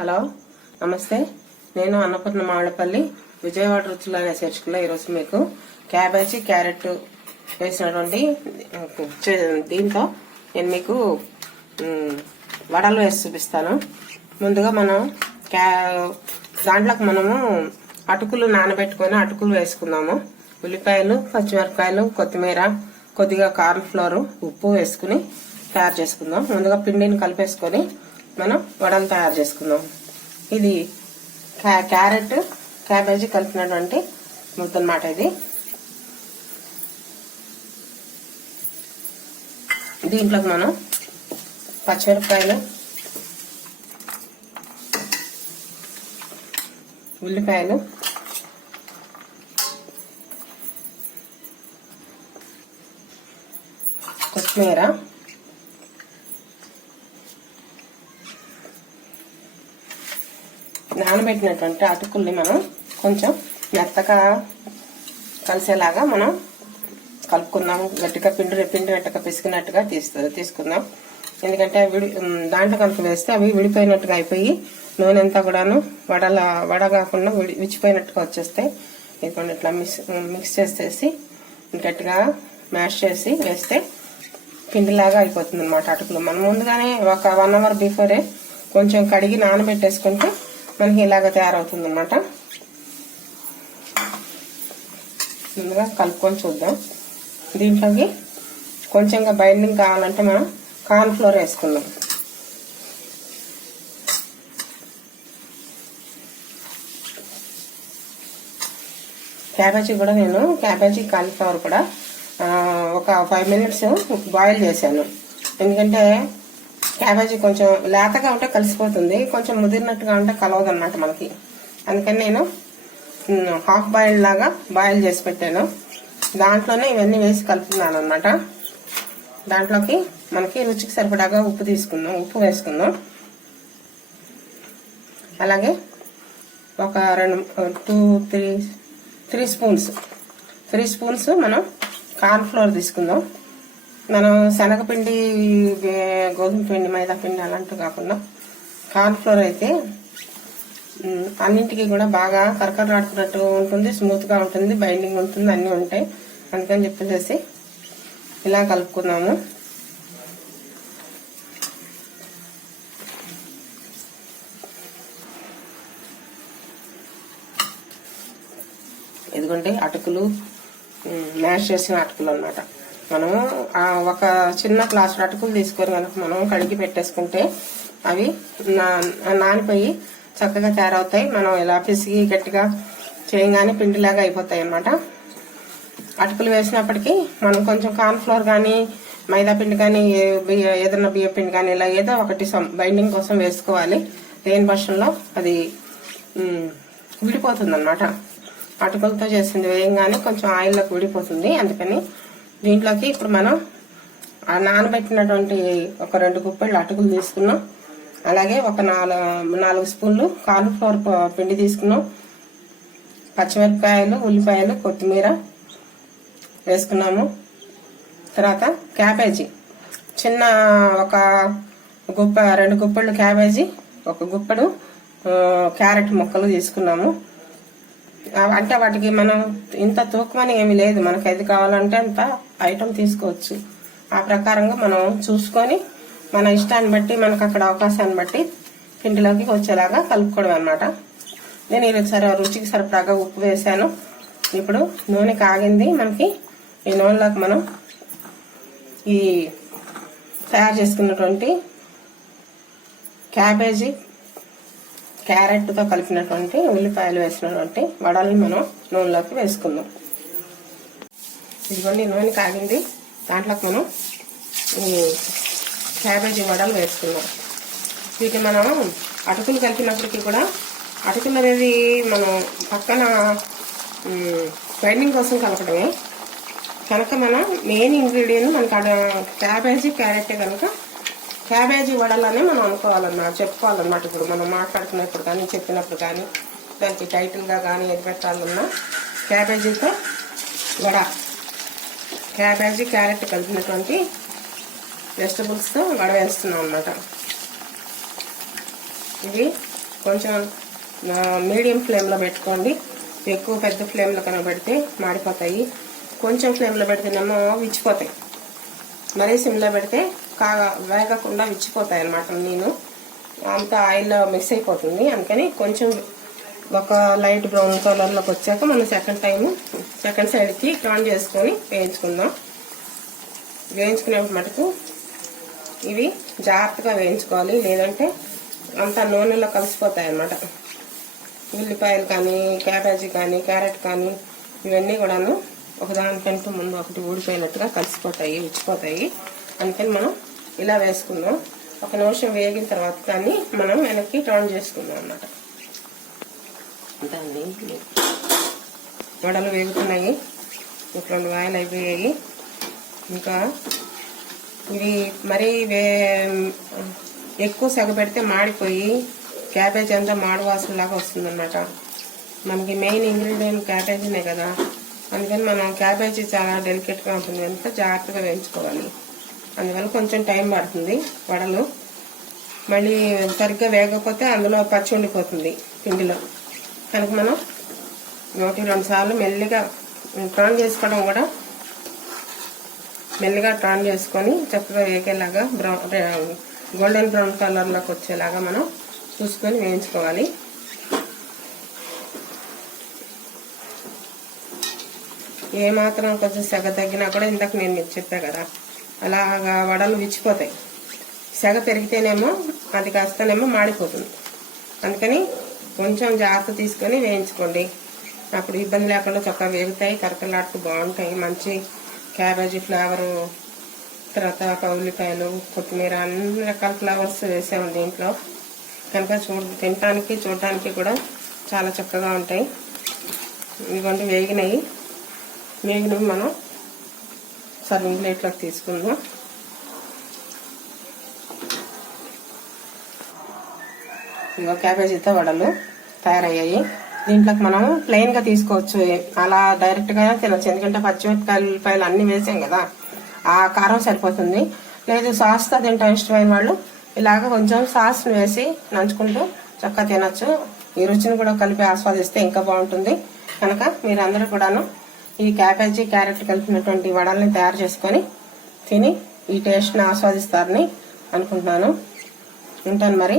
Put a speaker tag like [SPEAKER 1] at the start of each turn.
[SPEAKER 1] Hello నమస్తే. నేను అన్నపూర్ణ మామిడిపల్లి విజయవాడ రుచులు అనే శీర్షికలో ఈరోజు మీకు క్యాబేజీ క్యారెట్ వేసినటువంటి చే- దీంతో నేను మీకు వడలు వేసి చూపిస్తాను. ముందుగా మనం క్యా దాంట్లోకి మనము అటుకులు నానబెట్టుకొని అటుకులు వేసుకుందాము. ఉల్లిపాయలు పచ్చిమిరపకాయలు కొత్తిమీర కొద్దిగా కార్న్ ఫ్లోర్ ఉప్పు వేసుకుని తయారు చేసుకుందాం. ముందుగా పిండిని కలిపేసుకొని మనం వడలు తయారు చేసుకుందాం. ఇది క్యా- క్యారెట్ క్యాబేజీ కలిపినటువంటి ముద్ద అన్నమాట ఇది. దీంట్లోకి మనం పచ్చిమిరపకాయలు ఉల్లిపాయలు కొత్తిమీర నానబెట్టినటువంటి అటుకుల్ని మనం కొంచెం మెత్తగా కలిసేలాగా మనం కలుపుకుందాం. గట్టిగా పిండి పిండినట్టుగా పిసికినట్టుగా తీసు తీసుకుందాం. ఎందుకంటే అవి విడి దాంట్లో కనుక వేస్తే అవి విడిపోయినట్టుగా అయిపోయి నూనె అంతా కూడాను వడల వడ కాకుండా విడి విచ్చిపోయినట్టుగా వచ్చేస్తే ఇదిగోండి ఇట్లా మిక్స్ మిక్స్ చేసేసి గట్టిగా మ్యాష్ చేసి వేస్తే పిండిలాగా అయిపోతుంది అనమాట అటుకులు. మనం ముందుగానే ఒక వన్ అవర్ బిఫోరే కొంచెం కడిగి నానబెట్టేసుకుంటే మనకి ఇలాగ తయారవుతుంది అనమాట ముందుగా కలుపుకొని చూద్దాం. దీంట్లోకి కొంచెంగా బైండింగ్ కావాలంటే మనం కార్న్ఫ్లోర్ వేసుకుందాం. క్యాబేజీ కూడా నేను క్యాబేజీ కాలీఫ్లవర్ కూడా ఒక ఫైవ్ మినిట్స్ బాయిల్ చేశాను. ఎందుకంటే క్యాబేజీ కొంచెం లేతగా ఉంటే కలిసిపోతుంది. కొంచెం ముదిరినట్టుగా ఉంటే కలవదు అన్నమాట మనకి. అందుకని నేను హాఫ్ బాయిల్ లాగా బాయిల్ చేసి పెట్టాను. దాంట్లోనే ఇవన్నీ వేసి కలుపుతున్నాను అనమాట దాంట్లోకి మనకి రుచికి సరిపడాగా ఉప్పు తీసుకుందాం. ఉప్పు వేసుకుందాం. అలాగే ఒక రెండు two three three spoons three spoons మనం కార్న్ ఫ్లోర్ తీసుకుందాం. మనం శనగపిండి గోధుమ పిండి మైదా పిండి అలాంటివి కాకుండా కార్న్ఫ్లోర్ అయితే అన్నింటికి కూడా బాగా కరకరలాడుతున్నట్టు ఉంటుంది స్మూత్గా ఉంటుంది బైండింగ్ ఉంటుంది అన్నీ ఉంటాయి. అందుకని చెప్పేసి ఇలా కలుపుకున్నాము. ఇదిగోండి అటుకులు మ్యాష్ చేసిన అటుకులు అన్నమాట. మనము ఒక చిన్న గ్లాస్ అటుకులు తీసుకొని కనుక మనం కడిగి పెట్టేసుకుంటే అవి నా- నానిపోయి చక్కగా తయారవుతాయి. మనం ఇలా పిసిగి గట్టిగా చేయగానే పిండిలాగా అయిపోతాయి అన్నమాట. అటుకులు వేసినప్పటికీ మనం కొంచెం కార్న్ఫ్లోర్ కానీ మైదా పిండి కానీ బియ్య- ఏదైనా బియ్య పిండి కానీ ఇలా ఏదో ఒకటి బైండింగ్ కోసం వేసుకోవాలి. లేని పక్షంలో అది విడిపోతుంది అనమాట అటుకులతో చేసింది వేయంగానే కొంచెం ఆయిల్లోకి విడిపోతుంది. అందుకని దీంట్లోకి ఇప్పుడు మనం ఆ నానబెట్టినటువంటి ఒక రెండు కుప్పళ్ళు అటుకులు తీసుకున్నాం. అలాగే ఒక నాలుగు నాలుగు స్పూన్లు కాలిఫ్లవర్ పిండి తీసుకున్నాం. పచ్చిమిరపకాయలు ఉల్లిపాయలు కొత్తిమీర వేసుకున్నాము. తర్వాత క్యాబేజీ. చిన్న ఒక గుప్ప రెండు గుప్పళ్ళు క్యాబేజీ ఒక గుప్పడు క్యారెట్ ముక్కలు తీసుకున్నాము. అంటే వాటికి మనం ఇంత తూకమని ఏమి లేదు. మనకి ఏది కావాలంటే అంత ఐటమ్ తీసుకోవచ్చు. ఆ ప్రకారంగా మనం చూసుకొని మన ఇష్టాన్ని బట్టి మనకు అక్కడ అవకాశాన్ని బట్టి పిండిలోకి వచ్చేలాగా కలుపుకోవడం అనమాట నేను ఈరోజు సరే రుచికి సరిపడాగా ఉప్పు వేసాను. ఇప్పుడు నూనె కాగింది మనకి. ఈ నూనెలోకి మనం ఈ తయారు చేసుకున్నటువంటి క్యాబేజీ క్యారెట్తో కలిపినటువంటి ఉల్లిపాయలు వేసినటువంటి వడల్ని మనం నూనెలోకి వేసుకుందాం. ఇదిగోండి నూనె కాగింది. దాంట్లోకి మనం ఈ క్యాబేజీ వడలు వేసుకుందాం. వీటిని మనం అటుకులు కలిపినప్పటికీ కూడా అటుకులు అనేది మనం పక్కన బైండింగ్ కోసం కలపడమే. కనుక మనం మెయిన్ ఇంగ్రీడియంట్ మనకు అడ క్యాబేజీ క్యారెట్ కనుక క్యాబేజీ వడలని మనం అనుకోవాలన్నమాట చెప్పుకోవాలన్నమాట. ఇప్పుడు మనం మాట్లాడుకున్నప్పుడు కానీ చెప్పినప్పుడు కానీ దానికి టైటిల్గా కానీ ఏది పెట్టాలన్నా క్యాబేజీతో వడ క్యాబేజీ క్యారెట్ కలిపినటువంటి వెజిటబుల్స్తో వడ వేస్తున్నాం అనమాట ఇవి కొంచెం మీడియం ఫ్లేమ్లో పెట్టుకోండి. ఎక్కువ పెద్ద ఫ్లేమ్లో కనబడితే మాడిపోతాయి. కొంచెం ఫ్లేమ్లో పెడితేనేమో విచ్చిపోతాయి. మరీ సిమ్లో పెడితే కాగా వేగకుండా విచ్చిపోతాయి అన్నమాట నేను అంత ఆయిల్లో మిక్స్ అయిపోతుంది. అందుకని కొంచెం ఒక లైట్ బ్రౌన్ కలర్లోకి వచ్చాక మనం సెకండ్ టైం సెకండ్ సైడ్కి టర్న్ చేసుకొని వేయించుకుందాం. వేయించుకునే మటుకు ఇవి జాగ్రత్తగా వేయించుకోవాలి. లేదంటే అంత నూనెలో కలిసిపోతాయి అన్నమాట. ఉల్లిపాయలు కానీ క్యాబేజీ కానీ క్యారెట్ కానీ ఇవన్నీ కూడాను ఒకదానికంటే ముందు ఒకటి ఊడిపోయినట్టుగా కలిసిపోతాయి ఉచ్చిపోతాయి అందుకని మనం ఇలా వేసుకుందాం. ఒక నిమిషం వేగిన తర్వాత దాన్ని మనం వెనక్కి టర్న్ చేసుకుందాం అన్నమాట. దాన్ని వడలు వేగుతున్నాయి. ఒక రెండు వాయలు అయిపోయాయి. ఇంకా ఇవి మరీ వే ఎక్కువ సెగ పెడితే మాడిపోయి క్యాబేజ్ అంతా మాడు వాసనలాగా వస్తుందన్నమాట. మనకి మెయిన్ ఇంగ్రీడియంట్ క్యాబేజీనే కదా. అందుకని మనం క్యాబేజీ చాలా డెలికేట్గా ఉంటుంది కనుక జాగ్రత్తగా వేయించుకోవాలి. అందువల్ల కొంచెం టైం పడుతుంది వడలు. మళ్ళీ సరిగ్గా వేగకపోతే అందులో పచ్చి ఉండిపోతుంది పిండిలో. కనుక మనం ఒకటి రెండు సార్లు మెల్లిగా టర్న్ చేసుకోవడం కూడా మెల్లిగా టర్న్ చేసుకొని చక్కగా వేగేలాగా బ్రౌన్ గోల్డెన్ బ్రౌన్ కలర్లోకి వచ్చేలాగా మనం చూసుకొని వేయించుకోవాలి. ఏ మాత్రం కొంచెం సెగ తగ్గినా కూడా ఇందాక నేను మీకు చెప్పా కదా అలాగా వడలు విచ్చిపోతాయి. సెగ పెరిగితేనేమో అది కాస్తనేమో మాడిపోతుంది. అందుకని కొంచెం జాగ్రత్త తీసుకొని వేయించుకోండి. అప్పుడు ఇబ్బంది లేకుండా చక్కగా వేగుతాయి కరకలాడుతూ బాగుంటాయి. మంచి క్యాబేజీ ఫ్లేవరు తర్వాత పౌలికాయలు కొత్తిమీర అన్ని రకాల ఫ్లేవర్స్ వేసాము దీంట్లో. కనుక చూడ తినడానికి చూడడానికి కూడా చాలా చక్కగా ఉంటాయి. ఇవన్నీ వేగినాయి. వేగినవి మనం సర్వింగ్ ప్లేట్లోకి తీసుకుందాం. ఇంకా క్యాబేజీతో వడలు తయారయ్యాయి. దీంట్లోకి మనం ప్లెయిన్గా తీసుకోవచ్చు. అలా డైరెక్ట్గా తినచ్చు. ఎందుకంటే పచ్చిమిరపకాయలు అన్నీ వేసాం కదా ఆ కారం సరిపోతుంది. లేదు సాస్తో తింటాం ఇష్టమైన వాళ్ళు ఇలాగ కొంచెం సాస్ వేసి నంచుకుంటూ చక్కగా తినచ్చు. ఈ రుచిని కూడా కలిపి ఆస్వాదిస్తే ఇంకా బాగుంటుంది. కనుక మీరందరూ కూడాను ఈ క్యాబేజీ క్యారెట్ కలిపినటువంటి వడల్ని తయారు చేసుకొని తిని ఈ టేస్ట్ని ఆస్వాదిస్తారని అనుకుంటున్నాను. ఉంటాను మరి.